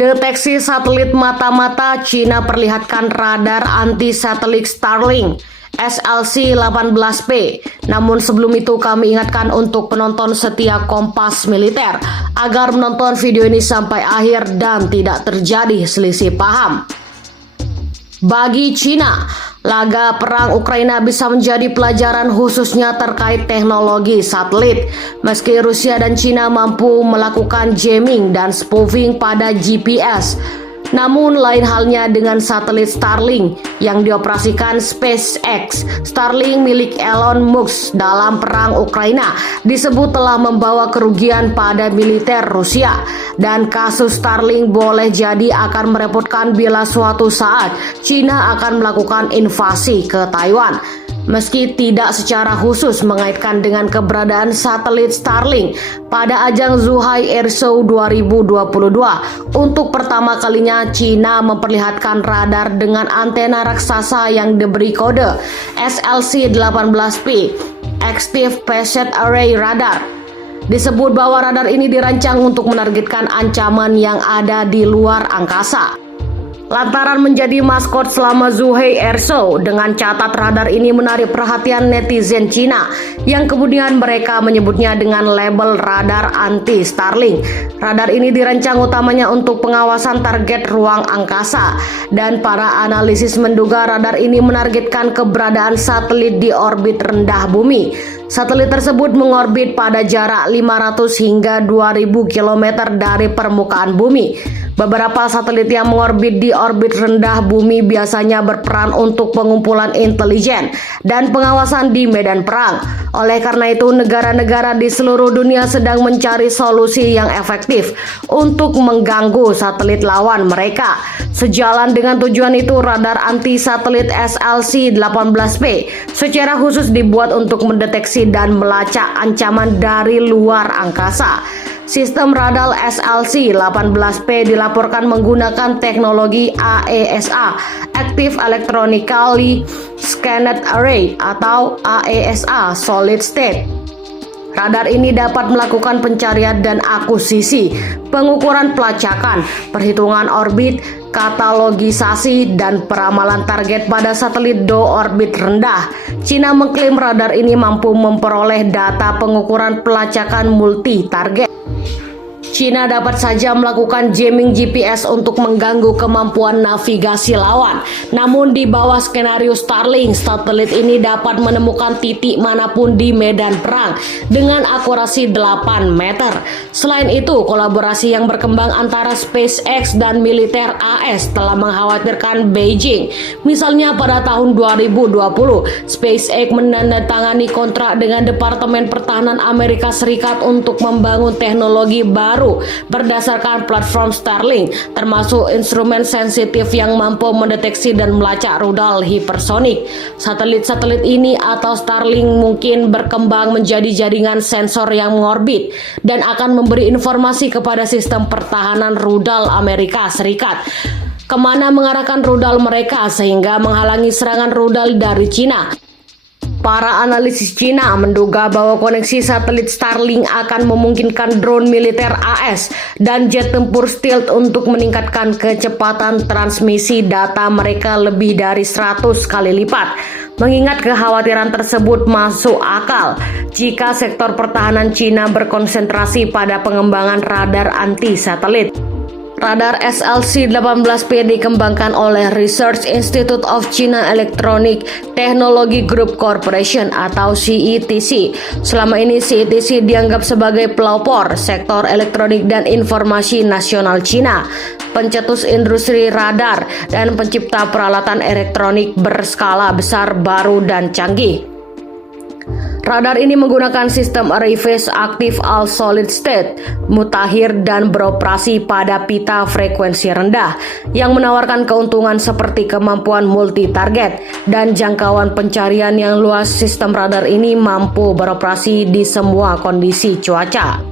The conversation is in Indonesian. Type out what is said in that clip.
Deteksi satelit mata-mata, Cina perlihatkan radar anti-satelit Starlink SLC-18P. Namun sebelum itu kami ingatkan untuk penonton setia Kompas Militer agar menonton video ini sampai akhir dan tidak terjadi selisih paham. Bagi Cina, laga perang Ukraina bisa menjadi pelajaran khususnya terkait teknologi satelit. Meski Rusia dan Cina mampu melakukan jamming dan spoofing pada GPS, namun lain halnya dengan satelit Starlink yang dioperasikan SpaceX. Starlink milik Elon Musk dalam perang Ukraina disebut telah membawa kerugian pada militer Rusia. Dan kasus Starlink boleh jadi akan merepotkan bila suatu saat Cina akan melakukan invasi ke Taiwan. Meski tidak secara khusus mengaitkan dengan keberadaan satelit Starlink pada ajang Zhuhai Airshow 2022, untuk pertama kalinya Cina memperlihatkan radar dengan antena raksasa yang diberi kode SLC-18P, Active Packet Array Radar. Disebut bahwa radar ini dirancang untuk menargetkan ancaman yang ada di luar angkasa. Lantaran menjadi maskot selama Zhuhai Airshow, dengan catat radar ini menarik perhatian netizen Cina yang kemudian mereka menyebutnya dengan label radar anti Starlink. Radar ini dirancang utamanya untuk pengawasan target ruang angkasa, dan para analisis menduga radar ini menargetkan keberadaan satelit di orbit rendah bumi. Satelit tersebut mengorbit pada jarak 500 hingga 2000 km dari permukaan bumi. Beberapa satelit yang mengorbit di orbit rendah bumi biasanya berperan untuk pengumpulan intelijen dan pengawasan di medan perang. Oleh karena itu, negara-negara di seluruh dunia sedang mencari solusi yang efektif untuk mengganggu satelit lawan mereka. Sejalan dengan tujuan itu, radar anti-satelit SLC-18P secara khusus dibuat untuk mendeteksi dan melacak ancaman dari luar angkasa. Sistem radar SLC-18P dilaporkan menggunakan teknologi AESA, Active Electronically Scanned Array atau AESA Solid State. Radar ini dapat melakukan pencarian dan akuisisi, pengukuran pelacakan, perhitungan orbit, katalogisasi, dan peramalan target pada satelit do orbit rendah. Cina mengklaim radar ini mampu memperoleh data pengukuran pelacakan multi-target. Cina dapat saja melakukan jamming GPS untuk mengganggu kemampuan navigasi lawan. Namun di bawah skenario Starlink, satelit ini dapat menemukan titik manapun di medan perang dengan akurasi 8 meter. Selain itu, kolaborasi yang berkembang antara SpaceX dan militer AS telah mengkhawatirkan Beijing. Misalnya pada tahun 2020, SpaceX menandatangani kontrak dengan Departemen Pertahanan Amerika Serikat untuk membangun teknologi baru berdasarkan platform Starlink, termasuk instrumen sensitif yang mampu mendeteksi dan melacak rudal hipersonik. Satelit-satelit ini atau Starlink mungkin berkembang menjadi jaringan sensor yang mengorbit dan akan memberi informasi kepada sistem pertahanan rudal Amerika Serikat kemana mengarahkan rudal mereka sehingga menghalangi serangan rudal dari Cina. Para analisis Cina menduga bahwa koneksi satelit Starlink akan memungkinkan drone militer AS dan jet tempur stealth untuk meningkatkan kecepatan transmisi data mereka lebih dari 100 kali lipat. Mengingat kekhawatiran tersebut masuk akal jika sektor pertahanan Cina berkonsentrasi pada pengembangan radar anti-satelit. Radar SLC-18P dikembangkan oleh Research Institute of China Electronic Technology Group Corporation atau CETC. Selama ini CETC dianggap sebagai pelopor sektor elektronik dan informasi nasional Cina, pencetus industri radar, dan pencipta peralatan elektronik berskala besar baru dan canggih. Radar ini menggunakan sistem array phase aktif all solid state, mutakhir, dan beroperasi pada pita frekuensi rendah yang menawarkan keuntungan seperti kemampuan multi-target dan jangkauan pencarian yang luas. Sistem radar ini mampu beroperasi di semua kondisi cuaca.